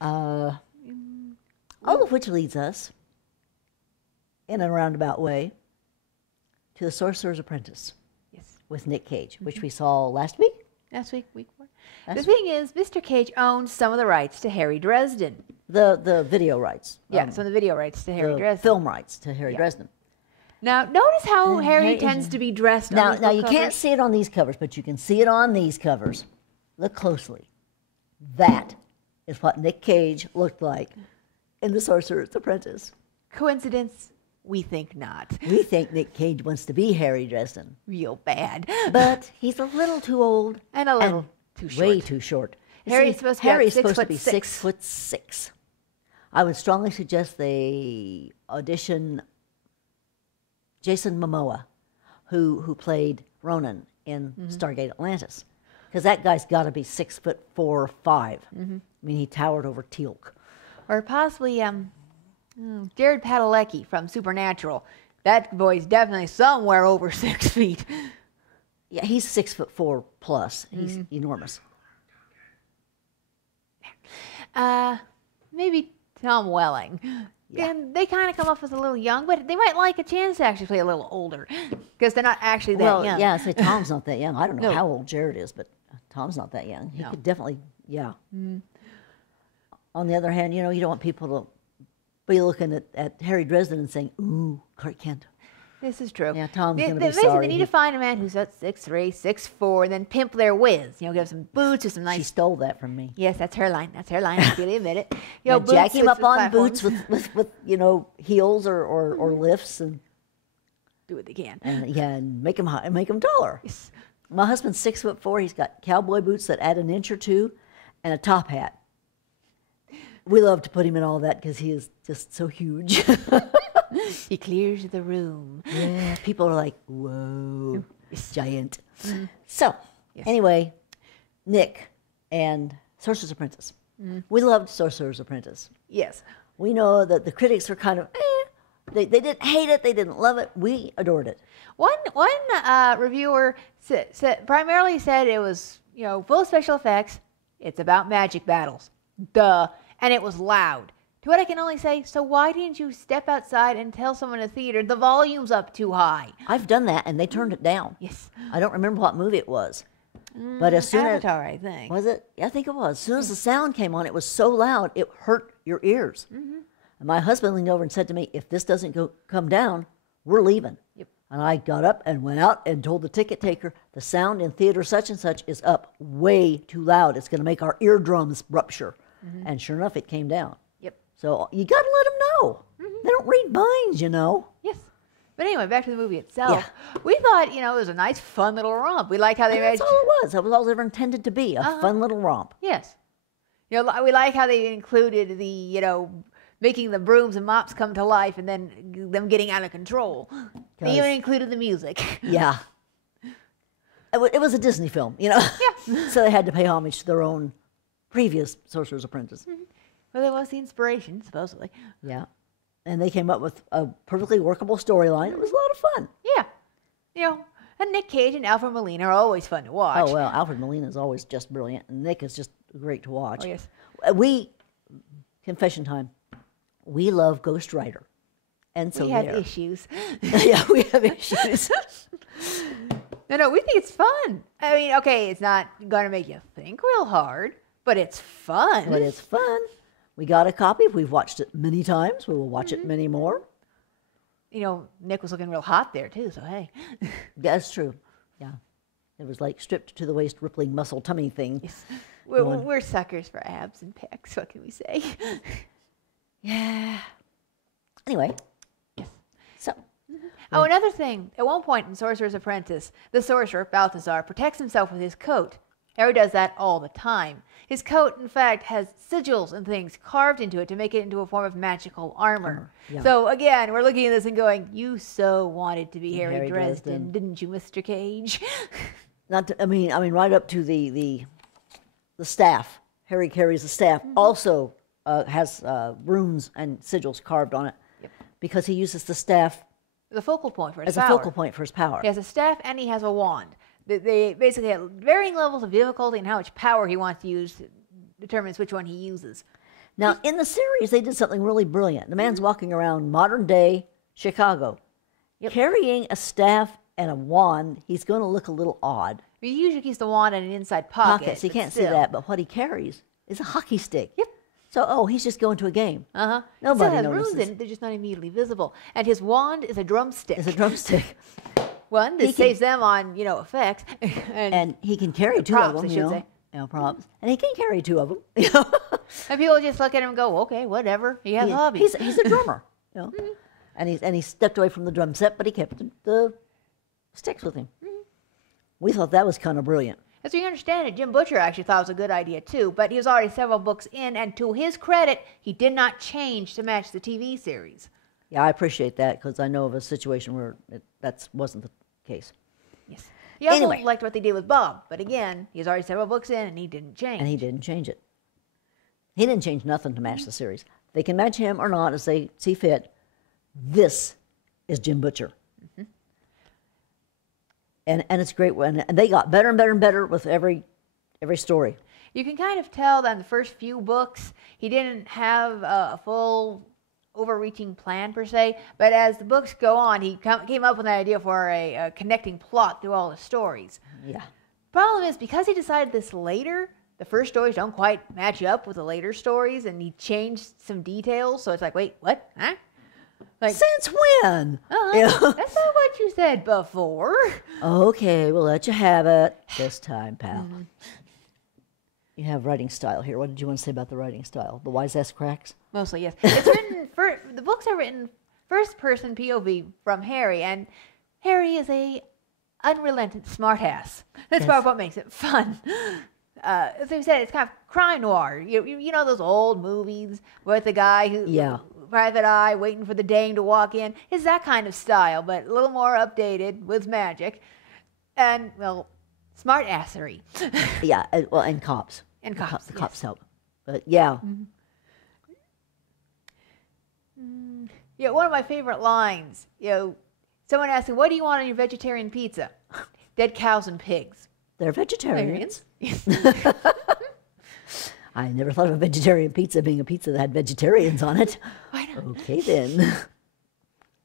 All of which leads us, in a roundabout way, to The Sorcerer's Apprentice. Yes. With Nick Cage, which we saw last week. Last week, week one. The thing is, Mr. Cage owns some of the rights to Harry Dresden. The video rights. Yeah, some of the video rights to Harry Dresden. Film rights to Harry Dresden. Now, notice how Harry tends to be dressed on these Now you covers. can't see it on these covers, but you can see it on these covers. Look closely. That is what Nick Cage looked like in The Sorcerer's Apprentice. Coincidence? We think not. We think Nick Cage wants to be Harry Dresden. Real bad. But he's a little too old. And a little too short. Way too short. Harry's supposed to be 6'6". I would strongly suggest they audition Jason Momoa, who played Ronan in Stargate Atlantis. Because that guy's got to be 6'4" or 5". I mean, he towered over Teal'c. Or possibly Jared Padalecki from Supernatural. That boy's definitely somewhere over 6 feet. Yeah, he's 6'4" plus. He's enormous. Maybe Tom Welling. Yeah. And they kind of come off as a little young, but they might like a chance to actually play a little older because they're not actually that young. Yeah, so Tom's not that young. I don't know No. how old Jared is, but Tom's not that young. He could definitely, On the other hand, you don't want people to be looking at Harry Dresden and saying, ooh, Clark Kent. This is true. Yeah, Tom's going to be Basically, sorry. they need to find a man who's at 6'3", 6'4", and then pimp their whiz. Give some boots or some nice... She stole that from me. Yes, that's her line. That's her line. I really admit it. Boots jack him up on platforms. boots with heels or lifts and Do what they can. and make him high, and make him taller. Yes. My husband's 6'4". He's got cowboy boots that add an inch or two, and a top hat. We love to put him in all that because he is just so huge. He clears the room. Yeah, people are like, whoa, it's giant. So, anyway, Nick and Sorcerer's Apprentice. We loved Sorcerer's Apprentice. Yes. We know that the critics were kind of, They didn't hate it. They didn't love it. We adored it. One reviewer primarily said it was, full of special effects. It's about magic battles. Duh. And it was loud. To what I can only say, so why didn't you step outside and tell someone in the theater the volume's up too high? I've done that, and they turned it down. Yes. I don't remember what movie it was. But as soon Avatar, I think. Was it? Yeah, I think it was. As soon as the sound came on, it was so loud, it hurt your ears. And my husband leaned over and said to me, if this doesn't come down, we're leaving. Yep. And I got up and went out and told the ticket taker, the sound in theater such and such is up way too loud. It's going to make our eardrums rupture. And sure enough, it came down. Yep. So you got to let them know. They don't read minds, Yes. But anyway, back to the movie itself. We thought, it was a nice, fun little romp. We like how they That's all it was. That was all it ever intended to be, a fun little romp. Yes. We like how they included the, making the brooms and mops come to life and then them getting out of control. They even included the music. Yeah. It was a Disney film, Yeah. So they had to pay homage to their own previous Sorcerer's Apprentice. Well, that was the inspiration, supposedly. Yeah. And they came up with a perfectly workable storyline. It was a lot of fun. Yeah. And Nick Cage and Alfred Molina are always fun to watch. Oh, well, Alfred Molina is always just brilliant, and Nick is just great to watch. Oh, yes. Confession time, we love Ghost Rider. And so we have issues. Yeah, we have issues. No, we think it's fun. I mean, okay, it's not going to make you think real hard, but it's fun. But it's fun. We got a copy. We've watched it many times. We will watch it many more. Nick was looking real hot there, too, so hey. That's true. Yeah. It was like stripped to the waist, rippling muscle tummy thing. Yes. We're suckers for abs and pecs. What can we say? Yeah. Anyway. Yes. So. Oh, another thing. At one point in Sorcerer's Apprentice, the sorcerer, Balthazar, protects himself with his coat. Harry does that all the time. His coat, in fact, has sigils and things carved into it to make it into a form of magical armor. Yeah. So, again, we're looking at this and going, you so wanted to be Harry Dresden, Dresden. didn't you, Mr. Cage? Right up to the staff. Harry carries the staff. Also has runes and sigils carved on it. Yep. Because he uses the staff The focal point for his as power. a focal point for his power. He has a staff and he has a wand. They basically have varying levels of difficulty and how much power he wants to use determines which one he uses. Now, in the series, they did something really brilliant. The man's walking around modern-day Chicago, carrying a staff and a wand. He's going to look a little odd. He usually keeps the wand in an inside pocket. So you can't see that, but what he carries is a hockey stick. Yep. So, he's just going to a game. Uh-huh. Nobody it still has notices. runes in it, they're just not immediately visible. And his wand is a drumstick. It's a drumstick. One that saves them on, effects. And he can carry two props, of them, I should say. Props. And he can carry two of them. And people just look at him and go, okay, whatever. He has hobbies. He's a drummer. And he stepped away from the drum set, but he kept the sticks with him. We thought that was kind of brilliant. As we understand it, Jim Butcher actually thought it was a good idea too, but he was already several books in, and to his credit, he did not change to match the TV series. Yeah, I appreciate that because I know of a situation where that wasn't the case. Yes. He also Anyway. liked what they did with Bob, but again, he was already several books in, and he didn't change. And he didn't change it. He didn't change nothing to match the series. They can match him or not as they see fit. This is Jim Butcher. And it's great. And they got better and better and better with every story. You can kind of tell that in the first few books, he didn't have a full overreaching plan per se, but as the books go on, he came up with an idea for a connecting plot through all the stories. Yeah. Problem is, because he decided this later, the first stories don't quite match up with the later stories, and he changed some details, so it's like, wait, what? Huh? Like, Since when? that's not what you said before. Okay, we'll let you have it this time, pal. You have writing style here. What did you want to say about the writing style? The wise ass cracks? Mostly, yes. It's written the books are written first person POV from Harry, and Harry is a unrelenting smartass. That's part of what makes it fun. As we said, it's kind of crime noir. You know those old movies with the guy who private eye waiting for the dame to walk in. It's that kind of style, but a little more updated with magic and smart assery. Yeah, and cops. And cops. The cops help. But yeah. Yeah, one of my favorite lines, someone asking, what do you want on your vegetarian pizza? Dead cows and pigs. They're vegetarians. I never thought of a vegetarian pizza being a pizza that had vegetarians on it. Why not? Okay, then.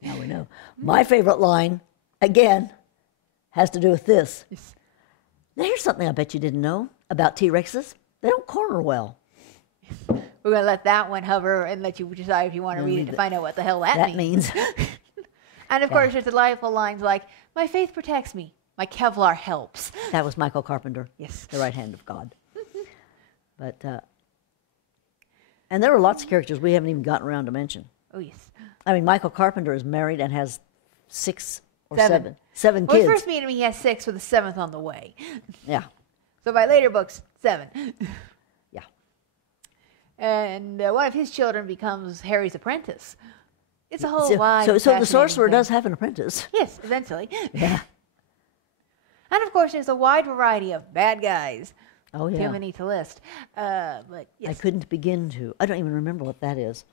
Now we know. My favorite line, again, has to do with this. Yes. Now, here's something I bet you didn't know about T-Rexes. They don't corner well. We're going to let that one hover and let you decide if you want to read it to find out what the hell that means. And, of course, there's delightful lines like, my faith protects me. My Kevlar helps. That was Michael Carpenter. Yes. The right hand of God. But, and there were lots of characters we haven't even gotten around to mention. Oh, yes. I mean, Michael Carpenter is married and has 6 or Seven. 7 When kids. we first meet him, he has 6 with the 7th on the way. Yeah. So by later books, 7. Yeah. And one of his children becomes Harry's apprentice. It's a whole wide, So the fascinating sorcerer thing. does have an apprentice. Yes, eventually. Yeah. And of course, there's a wide variety of bad guys. Oh, yeah. Too many to list. But yes. I couldn't begin to. I don't even remember what that is.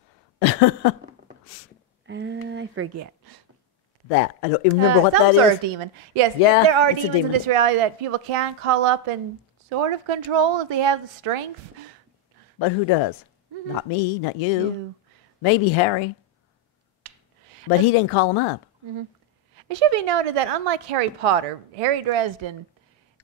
I forget. That. I don't even remember what some that sort is. of demon. Yes, Yeah, there are it's a demons in demon. this reality that people can call up and sort of control if they have the strength. But who does? Not me, not you. Maybe Harry. But he didn't call him up. It should be noted that unlike Harry Potter, Harry Dresden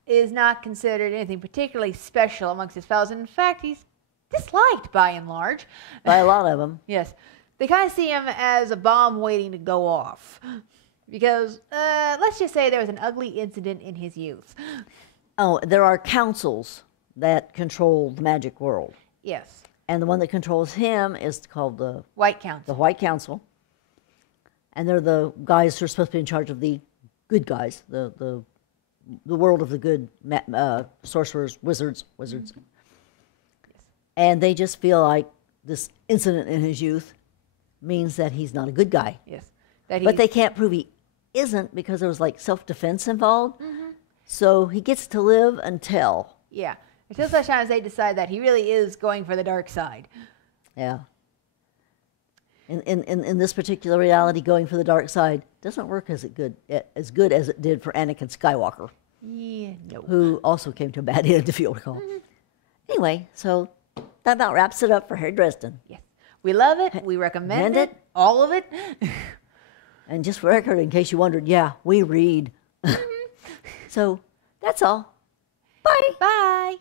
is not considered anything particularly special amongst his fellows. In fact, he's disliked by and large. By a lot of them. Yes. They kind of see him as a bomb waiting to go off. Because, let's just say there was an ugly incident in his youth. Oh, there are councils that control the magic world. Yes. And the one that controls him is called the White Council. White Council. And they're the guys who are supposed to be in charge of the good guys, the world of the good sorcerers, wizards. Yes. And they just feel like this incident in his youth means that he's not a good guy. Yes. But they can't prove he isn't because there was like self-defense involved. So he gets to live until. Yeah. Until such time as they decide that he really is going for the dark side. Yeah. In this particular reality, going for the dark side doesn't work as good as it did for Anakin Skywalker. Yeah, no. Who also came to a bad end, if you'll recall. Anyway, so that about wraps it up for Her Dresden. Yes. We love it. We recommend it. All of it. And just for record, in case you wondered, yeah, we read. So that's all. Bye. Bye.